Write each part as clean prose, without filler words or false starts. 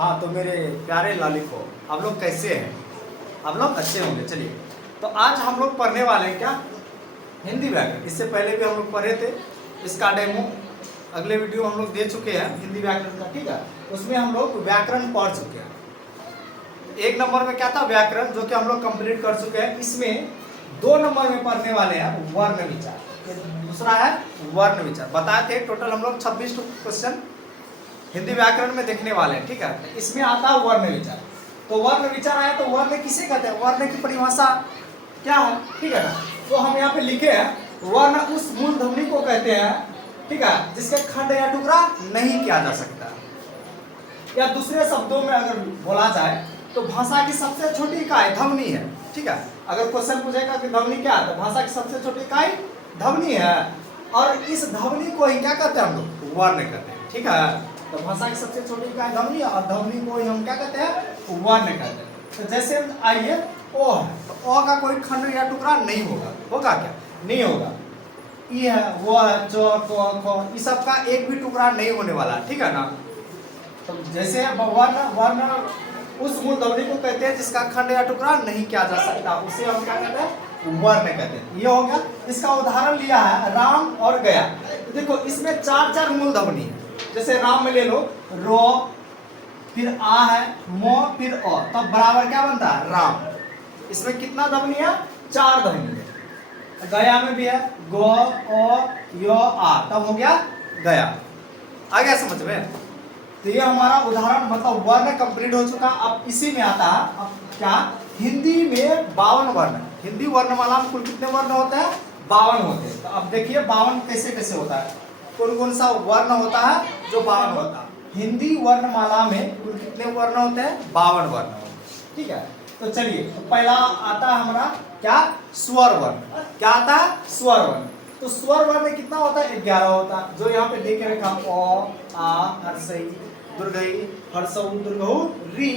हाँ, तो मेरे प्यारे लालिको, आप लोग कैसे हैं? आप लोग अच्छे होंगे। चलिए, तो आज हम लोग पढ़ने वाले हैं क्या, हिंदी व्याकरण। इससे पहले भी हम लोग पढ़े थे, इसका डेमो अगले वीडियो हम लोग दे चुके हैं हिंदी व्याकरण का, ठीक है। उसमें हम लोग व्याकरण पढ़ चुके हैं। एक नंबर में क्या था, व्याकरण, जो कि हम लोग कंप्लीट कर चुके हैं। इसमें 2 नंबर में पढ़ने वाले हैं वर्ण विचार, दूसरा है वर्ण विचार। बताए थे टोटल हम लोग 26 क्वेश्चन हिंदी व्याकरण में देखने वाले हैं, ठीक है। इसमें आता है वर्ण विचार। तो वर्ण विचार आया तो वर्ण किसे कहते हैं, वर्ण की परिभाषा क्या है, ठीक है ना। तो हम यहाँ पे लिखे हैं वर्ण उस मूल ध्वनि को कहते हैं, ठीक है, जिसके खंड या टुकड़ा नहीं किया जा सकता। या दूसरे शब्दों में अगर बोला जाए तो भाषा की सबसे छोटी इकाई ध्वनि है, ठीक है। अगर क्वेश्चन पूछेगा कि ध्वनि क्या है, तो भाषा की सबसे छोटी इकाई ध्वनि है, और इस ध्वनि को ही क्या कहते हैं हम लोग, वर्ण कहते हैं, ठीक है। तो भाषा की सबसे छोटी इकाई ध्वनि है, और ध्वनि को ही हम क्या कहते हैं, वर्ण कहते हैं। तो जैसे आइए ओ है, तो ओ का कोई खंड या टुकड़ा नहीं होगा, होगा क्या, नहीं होगा। ई है, वो है, च, क, ख, इस सब का एक भी टुकड़ा नहीं होने वाला, ठीक है ना। तो जैसे वर्ण वर्ण उस मूल ध्वनि को कहते हैं जिसका खंड या टुकड़ा नहीं किया जा सकता, उसे हम क्या कहते हैं, वर्ण कहते हैं। ये हो गया। इसका उदाहरण लिया है राम और गया। तो देखो इसमें 4 मूल ध्वनि है। जैसे राम में ले लो, रो, फिर आ है, मो, फिर अ, तब बराबर क्या बनता है, राम। इसमें कितना ध्वनि है, 4 ध्वनि है। गया में भी है, गो, ओ, यो, आ, तब हो गया गया। आ गया समझ में। तो ये हमारा उदाहरण, मतलब वर्ण कंप्लीट हो चुका। अब इसी में आता है, अब क्या, हिंदी में 52 वर्ण। हिंदी वर्णमाला में कुल कितने वर्ण होते हैं, 52 होते हैं। तो अब देखिए 52 कैसे कैसे होता है, कौन कौन सा वर्ण होता है जो 52 होता है। हिंदी वर्णमाला में कुल कितने वर्ण होते हैं, 52 वर्ण होते हैं, ठीक है। तो चलिए, तो पहला आता है हमारा क्या, स्वर वर्ण। क्या आता है, स्वर वर्ण। तो स्वर वर्ण कितना होता है, 11 होता है। जो यहाँ पे देख रखा, अ, आ, हर्षई, दुर्गई, हर्षऊ, दुर्गहु, री,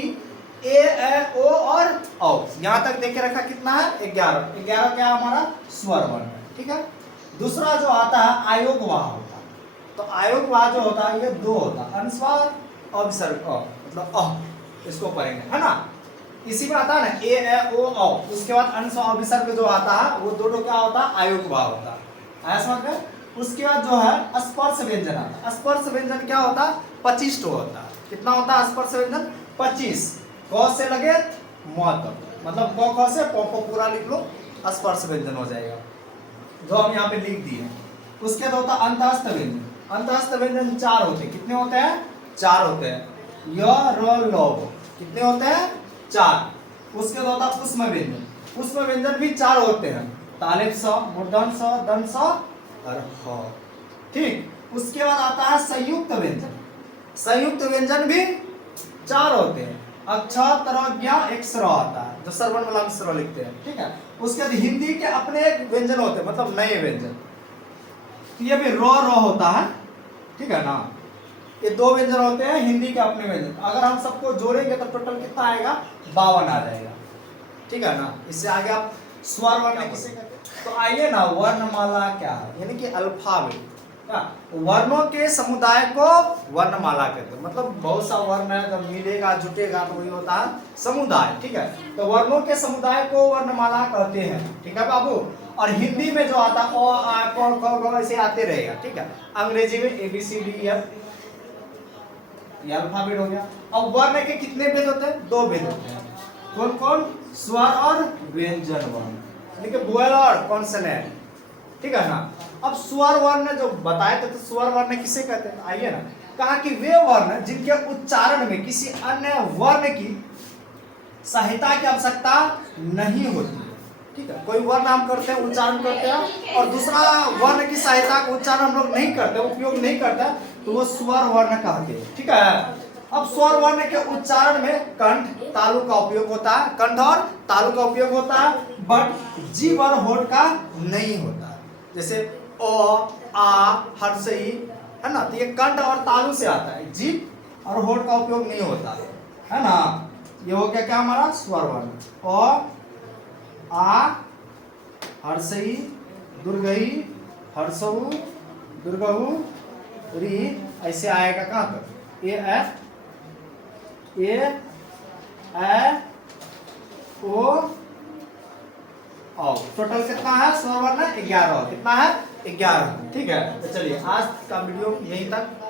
ए, ओ और औ। यहाँ तक देख रखा कितना है, 11। 11 क्या हमारा स्वर वर्ण, ठीक है। दूसरा जो आता है आयोगवाह होता है। तो आयोगवाह जो होता है ये 2 होता है, अनुस्वार और विसर्ग, मतलब इसको पढ़ेंगे, है ना। इसी में आता है ना ए, ओ, औ। उसके बाद अनुस्वार और विसर्ग जो आता है वो दोनों क्या होता है, आयोगवाह होता है। आया समझ में। उसके बाद जो है स्पर्श व्यंजन आता है। स्पर्श व्यंजन क्या होता है, 25 होता है। कितना होता है स्पर्श व्यंजन, 25। क से लगे म तक, मतलब क, ख से प, पूरा लिख लो, स्पर्श व्यंजन हो जाएगा, जो हम यहाँ पे लिख दिए। उसके बाद होता है अंतःस्थ व्यंजन। अंतःस्थ व्यंजन 4 होते हैं। कितने होते हैं, 4 होते हैं। य, र, ल, कितने होते हैं, 4। उसके बाद होता है पुष्म व्यंजन। पुष्म व्यंजन भी 4 होते हैं। तालिब स, मूर्धन स, दंत स और ह, ठीक। उसके बाद आता है संयुक्त व्यंजन। संयुक्त व्यंजन भी 4 होते हैं। अक्ष, तर, ज्ञ, एक स्र आता है, जो श्रवण वाला स्र लिखते हैं, ठीक है। उसके बाद हिंदी के अपने एक व्यंजन होते हैं, मतलब नए व्यंजन। तो ये भी रो होता है, ठीक है ना। ये 2 व्यंजन होते हैं हिंदी के अपने व्यंजन। अगर हम सबको जोड़ेंगे तो टोटल कितना आएगा, 52 आ जाएगा, ठीक है ना। इससे आगे आप स्वर वर्ण किसे कहते हैं। तो आइए ना, वर्णमाला क्या है, यानी कि अल्फाबेट। वर्णों के समुदाय को वर्णमाला कहते हैं। मतलब बहुत सा वर्ण है, जब मिलेगा जुटेगा तो वही होता है समुदाय, ठीक है। तो वर्णों के समुदाय को वर्णमाला कहते हैं, ठीक है बाबू। और हिंदी में जो आता है अ, आ, क, ख, ग ऐसे आते रहेगा, ठीक है। अंग्रेजी में ABCD F, ये अल्फाबेट हो गया। अब वर्ण के कितने भेद होते हैं, 2 भेद होते हैं। कौन कौन, स्वर और व्यंजन वर्ण, यानी कि वोवेल और कॉन्सोनेंट, ठीक है ना। अब स्वर वर्ण जो बताए थे, तो स्वर वर्ण किसे कहते हैं, आइए ना। कहा कि वे वर्ण जिनके उच्चारण में किसी अन्य वर्ण की सहायता की आवश्यकता नहीं होती है, ठीक है। कोई वर्ण हम करते हैं, उच्चारण करते हैं, और दूसरा वर्ण की सहायता का उच्चारण हम लोग नहीं करते, उपयोग नहीं करते, तो वो स्वर वर्ण कहते हैं, ठीक है। अब स्वर वर्ण के उच्चारण में कंठ, तालु का उपयोग होता है, कंठ और तालु का उपयोग होता है, बट जीभ और होठ का नहीं होता है। जैसे ओ, आ, हर्षई, है ना, तो ये कंठ और तालु से आता है, जीभ और होठ का उपयोग नहीं होता है ना। ये हो गया क्या हमारा स्वर वर्ण। ओ, आ, हर्षई, दुर्गई, हर्षऊ, दुर्गहु, री, ऐसे आएगा कहाँ तक, ए, एफ, ए ए ओ औ। टोटल कितना है स्वर वर्ण? 11। कितना है? 11। ठीक है, तो चलिए आज का वीडियो यहीं तक।